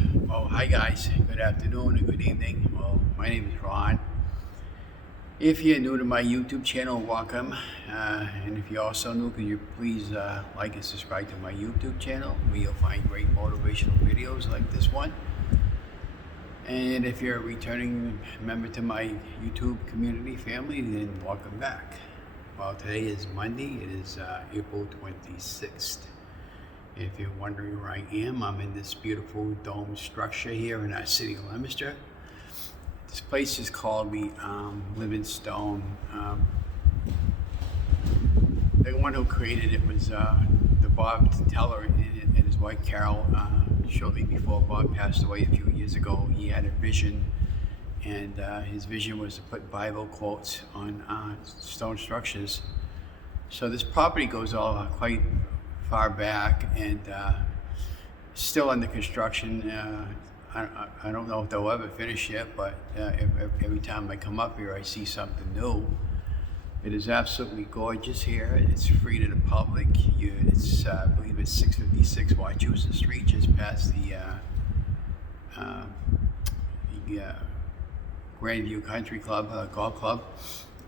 Well, hi guys. Good afternoon and good evening. Well, my name is Ron. If you're new to my YouTube channel, welcome. And if you're also new, could you please like and subscribe to my YouTube channel where you'll find great motivational videos like this one. And if you're a returning member to my YouTube community family, then welcome back. Well, today is Monday. It is April 26th. If you're wondering where I am, I'm in this beautiful dome structure here in our city of Leominster. This place is called the Livingstone. The one who created it was the Bob Teller and his wife Carol. Shortly before Bob passed away a few years ago, he had a vision, and his vision was to put Bible quotes on stone structures. So this property goes all quite far back and still under construction. I don't know if they'll ever finish it, but every time I come up here I see something new. It is absolutely gorgeous here. It's free to the public. I believe it's 656 Wachusett Street, just past the Grandview Country Club, golf club.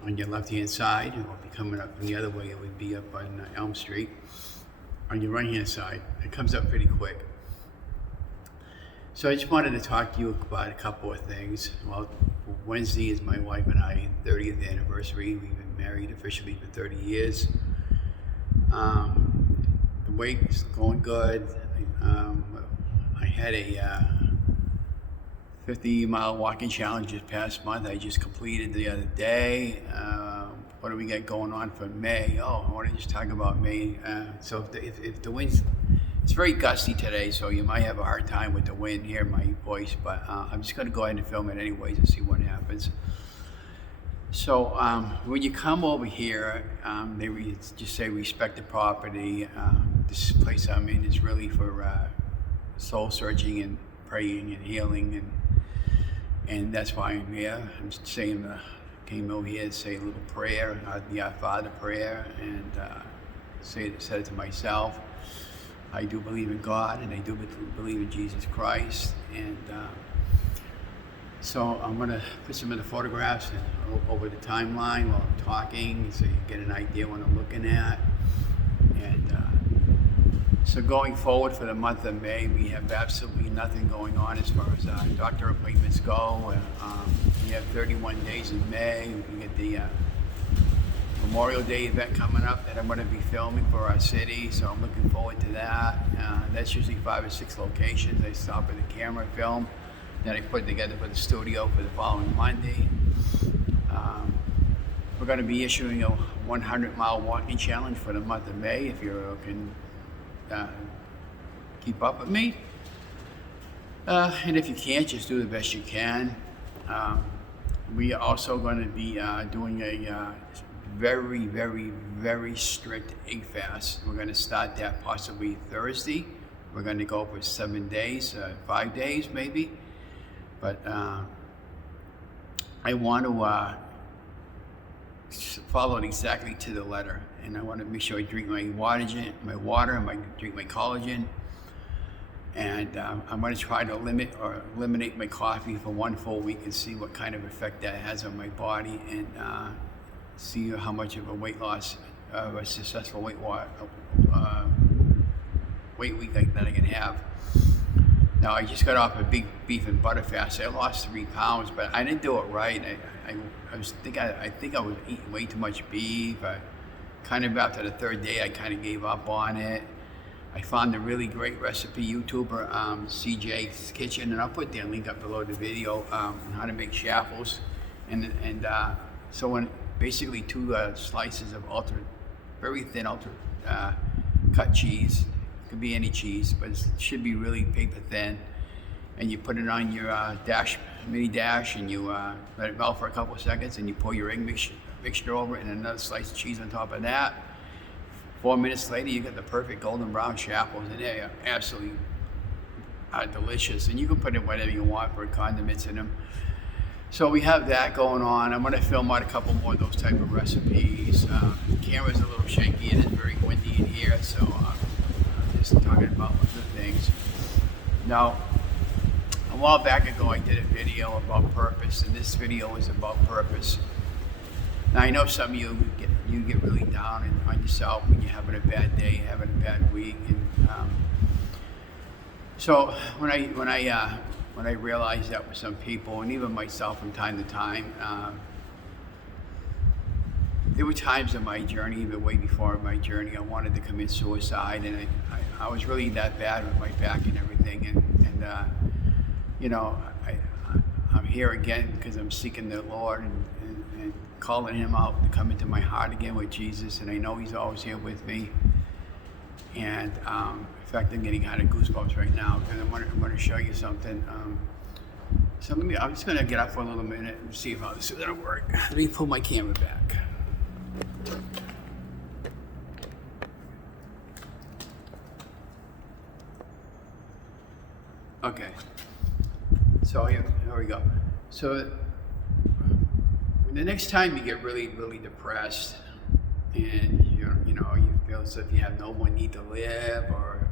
On your left-hand side, it will be coming up from the other way. It would be up on Elm Street. On your right-hand side, it comes up pretty quick. So I just wanted to talk to you about a couple of things. Well, Wednesday is my wife and I 30th anniversary. We've been married officially for 30 years. The weight is going good. I had a 50-mile walking challenge this past month. I just completed the other day. What do we got going on for May? Oh, I want to just talk about May. So if the wind's, it's very gusty today, so you might have a hard time with the wind, hear my voice, but I'm just going to go ahead and film it anyways and see what happens. So when you come over here, they just say respect the property. This place I'm in is really for soul searching and praying and healing, and that's why I'm here. I'm saying came over here to say a little prayer, the Our Father prayer, and said it to myself. I do believe in God, and I do believe in Jesus Christ, and so I'm going to put some of the photographs over the timeline while I'm talking, so you get an idea what I'm looking at. And so going forward for the month of May, we have absolutely nothing going on as far as doctor appointments go. We have 31 days in May. We get the Memorial Day event coming up that I'm going to be filming for our city, so I'm looking forward to that. That's usually 5 or 6 locations. I stop with the camera, film, then I put together for the studio for the following Monday. We're going to be issuing a 100-mile walking challenge for the month of May. If you can keep up with me, and if you can't, just do the best you can. We are also going to be doing a very, very, very strict egg fast. We're going to start that possibly Thursday. We're going to go for 7 days, 5 days maybe. But I want to follow it exactly to the letter, and I want to make sure I drink my water, drink my collagen, and I'm going to try to eliminate my coffee for 1 full week and see what kind of effect that has on my body, and see how much of a weight loss, a successful weight week that I can have. Now I just got off a big beef and butter fast. I lost 3 pounds, but I didn't do it right. I think I was eating way too much beef. Kind of after the 3rd day, I kind of gave up on it. I found a really great recipe YouTuber, CJ's Kitchen, and I'll put their link up below the video on how to make shaffles. And so when basically 2 slices of very thin cut cheese. It could be any cheese, but it should be really paper thin. And you put it on your mini dash, and you let it melt for a couple of seconds, and you pour your egg mixture over it and another slice of cheese on top of that. 4 minutes later, you get the perfect golden brown shaffles, and they are absolutely delicious. And you can put in whatever you want for condiments in them. So we have that going on. I'm going to film out a couple more of those type of recipes. The camera's a little shaky and it's very windy in here, so I'm just talking about other things. Now, while back ago, I did a video about purpose, and this video is about purpose. Now, I know some of you get really down on yourself when you're having a bad day, having a bad week, and so when I realized that with some people, and even myself from time to time, there were times in my journey, even way before my journey, I wanted to commit suicide, and I was really that bad with my back and everything, and you know, I'm here again because I'm seeking the Lord and calling Him out to come into my heart again with Jesus, and I know He's always here with me. And in fact, I'm getting kind of goosebumps right now because I'm going to show you something. So I'm just going to get up for a little minute and see how this is going to work. Let me pull my camera back. Okay. So here we go. So the next time you get really, really depressed, and you feel as if you have no more need to live, or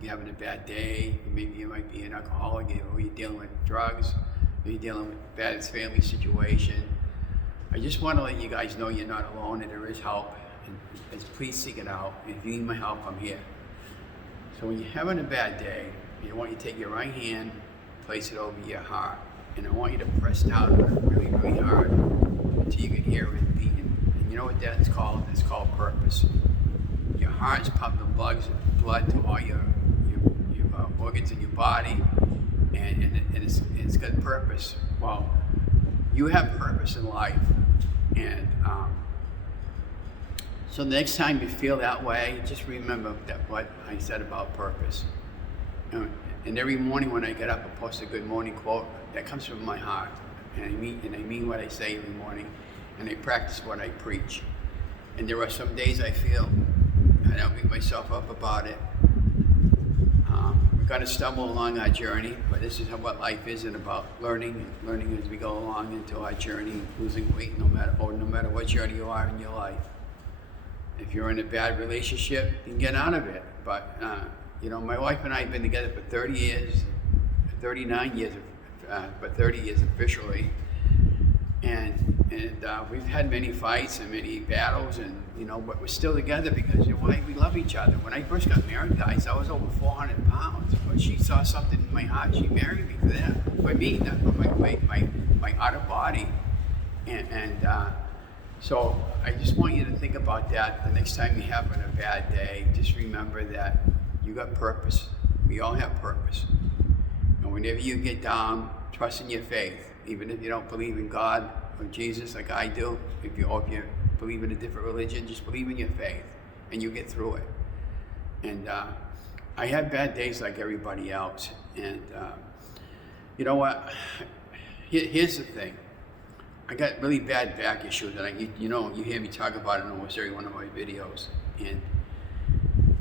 you're having a bad day, maybe you might be an alcoholic, or you're dealing with drugs, or you're dealing with a bad family situation. I just want to let you guys know you're not alone, and there is help, and please seek it out. And if you need my help, I'm here. So when you're having a bad day, I want you to take your right hand, place it over your heart, and I want you to press down really, really hard until you can hear it beating. And you know what that's called? It's called purpose. Your heart's pumping blood to all your organs in your body, and it's got purpose. Well, you have purpose in life, and so the next time you feel that way, just remember that what I said about purpose. And every morning when I get up, I post a good morning quote that comes from my heart, and I mean what I say every morning, and I practice what I preach. And there are some days I feel I don't beat myself up about it. We're going to stumble along our journey, but this is what life is, and about learning as we go along into our journey, losing weight, no matter what journey you are in your life. If you're in a bad relationship, you can get out of it. But my wife and I have been together for 30 years, 39 years, but 30 years officially. And we've had many fights and many battles, and but we're still together because we love each other. When I first got married, guys, I was over 400 pounds, but she saw something in my heart. She married me for that, for me, not for my outer body, and so I just want you to think about that the next time you're having a bad day. Just remember that you got purpose. We all have purpose, and whenever you get down, trust in your faith. Even if you don't believe in God or Jesus like I do, if you believe in a different religion, just believe in your faith and you get through it. And I have bad days like everybody else. And you know what? Here's the thing. I got really bad back issues, and you hear me talk about it in almost every one of my videos. And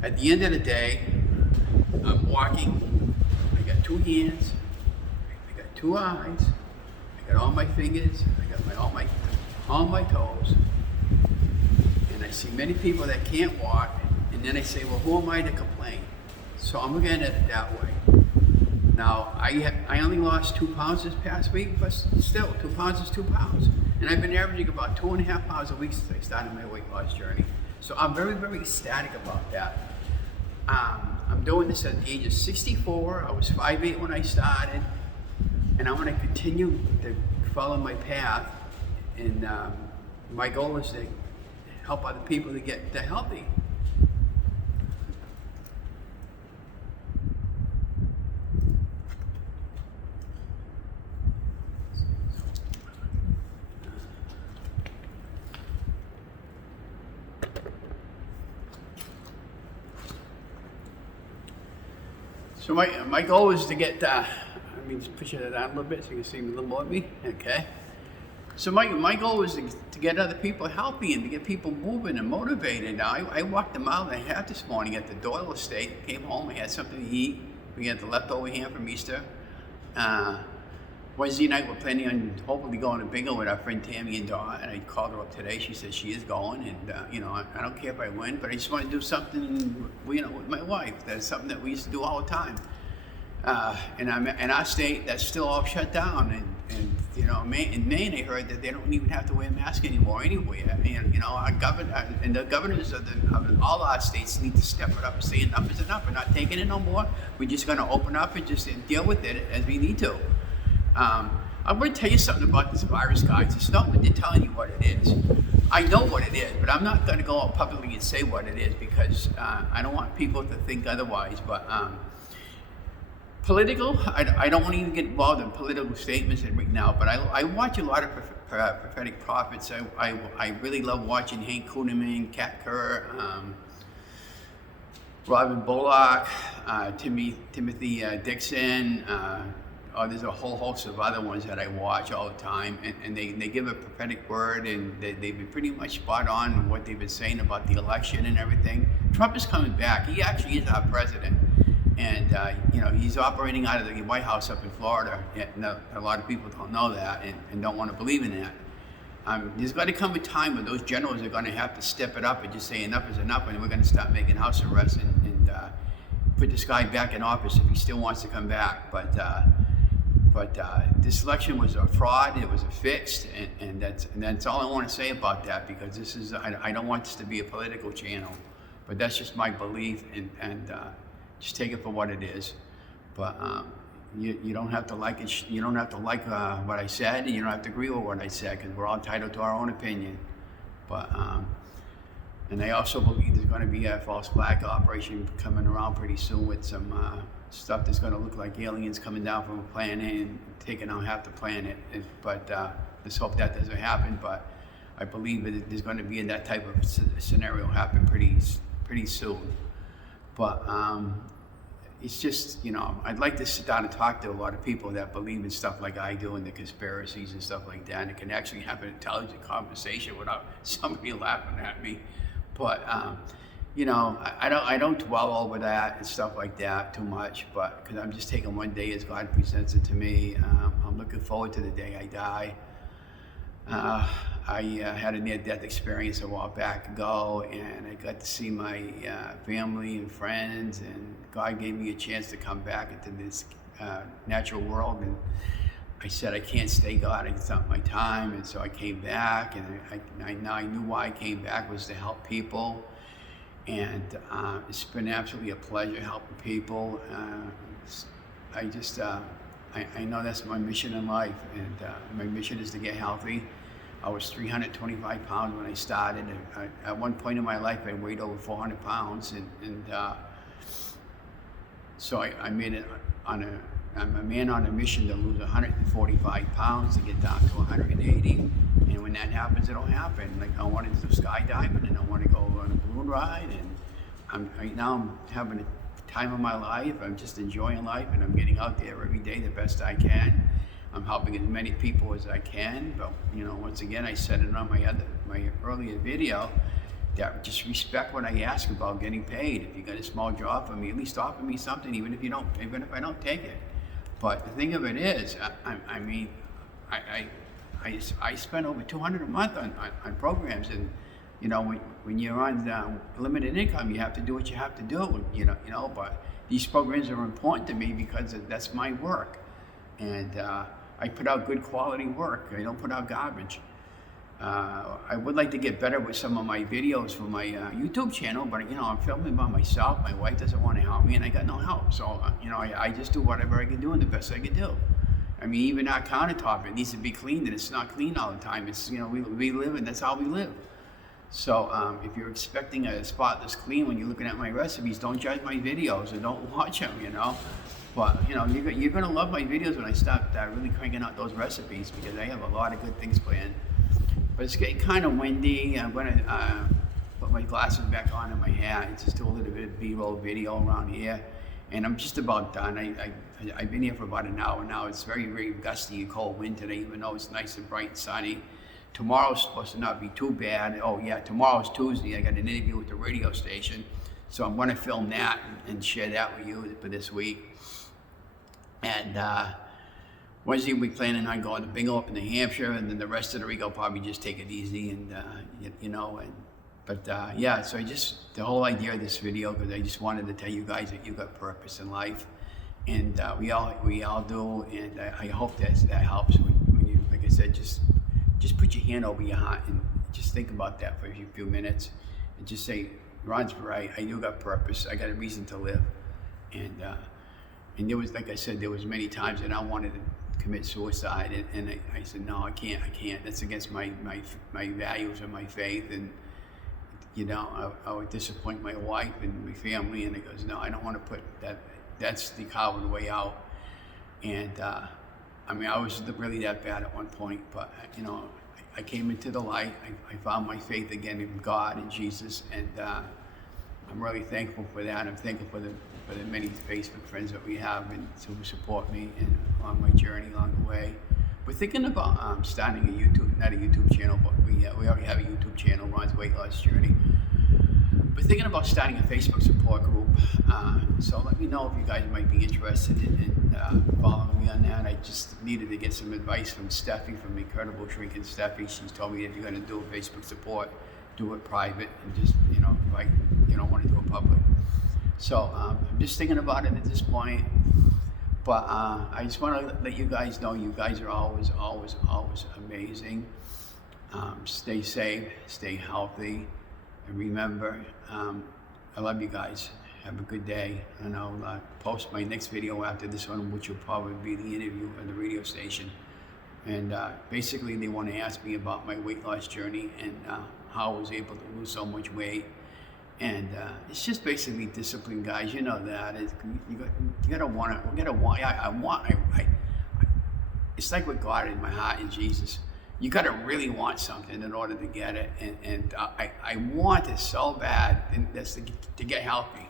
at the end of the day, I'm walking. I got two hands. I got two eyes. I got all my fingers, I got all my toes, and I see many people that can't walk, and then I say, well, who am I to complain? So I'm looking at it that way. Now, I only lost 2 pounds this past week, but still, 2 pounds is 2 pounds. And I've been averaging about 2.5 pounds a week since I started my weight loss journey. So I'm very, very ecstatic about that. I'm doing this at the age of 64. I was 5'8" when I started. And I'm going to continue to follow my path, and my goal is to help other people to get healthy. So my goal is to get just pushing it down a little bit so you can see a little more of me. Okay. So my goal is to get other people healthy and to get people moving and motivated. Now I walked a mile and a half this morning at the Doyle estate. Came home, I had something to eat. We had the leftover ham from Easter. Wednesday night we're planning on hopefully going to bingo with our friend Tammy and Dawn. And I called her up today. She said she is going, and I don't care if I win, but I just want to do something with my wife. That's something that we used to do all the time. And in our state, that's still all shut down. And you know, in Maine, I heard that they don't even have to wear a mask anymore anywhere. And you know, our governor and the governors of all our states need to step it up and say enough is enough. We're not taking it no more. We're just going to open up and just deal with it as we need to. I'm going to tell you something about this virus, guys. It's not what they're telling you what it is. I know what it is, but I'm not going to go out publicly and say what it is because I don't want people to think otherwise. But political, I don't want to even get involved in political statements right now, but I watch a lot of prophetic prophets. I really love watching Hank Kunneman, Kat Kerr, Robin Bullock, Timothy Dixon. There's a whole host of other ones that I watch all the time, and they give a prophetic word, and they've been pretty much spot on what they've been saying about the election and everything. Trump is coming back. He actually is our president, and you know, he's operating out of the White House up in Florida. A lot of people don't know that and don't want to believe in that. There's going to come a time when those generals are going to have to step it up and just say enough is enough, and we're going to start making house arrests and put this guy back in office if he still wants to come back. But this election was a fraud. It was a fixed, and that's all I want to say about that, because this is I don't want this to be a political channel, but that's just my belief, and just take it for what it is. But you don't have to like it. You don't have to like what I said, and you don't have to agree with what I said, because we're all entitled to our own opinion. But and I also believe there's going to be a false flag operation coming around pretty soon with some stuff that's going to look like aliens coming down from a planet and taking out half the planet. But let's hope that doesn't happen. But I believe that there's going to be that type of scenario happen pretty soon. But it's just, you know, I'd like to sit down and talk to a lot of people that believe in stuff like I do, and the conspiracies and stuff like that, and it can actually have an intelligent conversation without somebody laughing at me. But you know, I don't dwell over that and stuff like that too much, but because I'm just taking one day as God presents it to me. I'm looking forward to the day I die. I had a near-death experience a while back ago, and I got to see my family and friends, and God gave me a chance to come back into this natural world, and I said, I can't stay, God, it's not my time, and so I came back, and I knew why I came back was to help people. And it's been absolutely a pleasure helping people. I know that's my mission in life, and my mission is to get healthy. I was 325 pounds when I started. At one point in my life, I weighed over 400 pounds, and so I made it I'm a man on a mission to lose 145 pounds to get down to 180. And when that happens, it'll happen. Like, I want to do skydiving, and I want to go on a balloon ride, and right now I'm having a time of my life. I'm just enjoying life, and I'm getting out there every day the best I can. I'm helping as many people as I can, but you know, once again, I said it on my earlier video, that just respect what I ask about getting paid. If you got a small job for me, at least offer me something, even if I don't take it. But the thing of it is, I spend over $200 a month on programs, and you know, when you're on limited income, you have to do what you have to do. You know. But these programs are important to me because that's my work, and I put out good quality work. I don't put out garbage. I would like to get better with some of my videos for my YouTube channel, but you know, I'm filming by myself. My wife doesn't want to help me, and I got no help. So you know, I just do whatever I can do and the best I can do. I mean, even our countertop, it needs to be cleaned, and it's not clean all the time. It's, you know, we live, and that's how we live. So if you're expecting a spotless clean when you're looking at my recipes, don't judge my videos and don't watch them, you know. But you know, you're gonna love my videos when I start really cranking out those recipes, because I have a lot of good things planned. But it's getting kind of windy. I'm gonna put my glasses back on and my hat and just do a little bit of B-roll video around here. And I'm just about done. I've been here for about an hour now. It's very, very gusty and cold wind today, even though it's nice and bright and sunny. Tomorrow's supposed to not be too bad. Oh yeah, tomorrow's Tuesday. I got an interview with the radio station. So I'm gonna film that and share that with you for this week. And Wednesday we'll be planning on going to Bingo up in New Hampshire, and then the rest of the week I'll probably just take it easy and you know. But yeah, so the whole idea of this video, because I just wanted to tell you guys that you got purpose in life, and we all do, and I hope that helps when you, like I said, just put your hand over your heart and just think about that for a few minutes, and just say, Ron's right. I do got purpose. I got a reason to live, and there was, like I said, there was many times that I wanted to commit suicide, and I said, no, I can't. That's against my values and my faith, and I would disappoint my wife and my family, and it goes, no, I don't want to put that. That's the coward way out, and I mean, I was really that bad at one point, but I came into the light. I found my faith again in God and Jesus, and I'm really thankful for that. I'm thankful for the many Facebook friends that we have and who support me on my journey along the way. We're thinking about starting not a YouTube channel, but we already have a YouTube channel, Ron's Weight Loss Journey. We're thinking about starting a Facebook support group, so let me know if you guys might be interested in following me on that. I just needed to get some advice from Steffi, from Incredible Shrinking Steffi. She's told me if you're going to do a Facebook support, do it private, and just, like, you don't want to do it public. So I'm just thinking about it at this point, but I just want to let you guys know you guys are always amazing. Stay safe, stay healthy, and remember, I love you guys. Have a good day, and I'll post my next video after this one, which will probably be the interview on the radio station. And basically, they want to ask me about my weight loss journey and how I was able to lose so much weight. And it's just basically discipline, guys. You know that. You gotta want it. It's like with God in my heart and Jesus. You gotta really want something in order to get it. And I want it so bad, and that's to get healthy.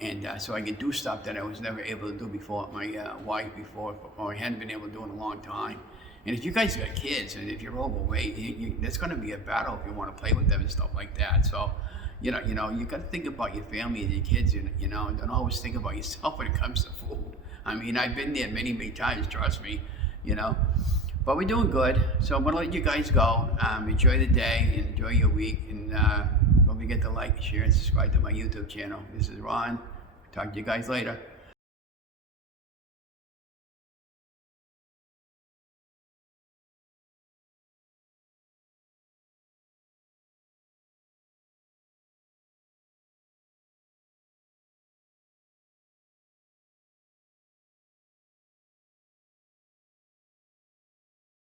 And so I can do stuff that I was never able to do before, my wife before, or I hadn't been able to do in a long time. And if you guys got kids, and if you're overweight, that's gonna be a battle if you want to play with them and stuff like that. So. You got to think about your family and your kids, and don't always think about yourself when it comes to food. I mean, I've been there many, many times, trust me, But we're doing good, so I'm going to let you guys go. Enjoy the day and enjoy your week, and don't forget to like, share, and subscribe to my YouTube channel. This is Ron. Talk to you guys later.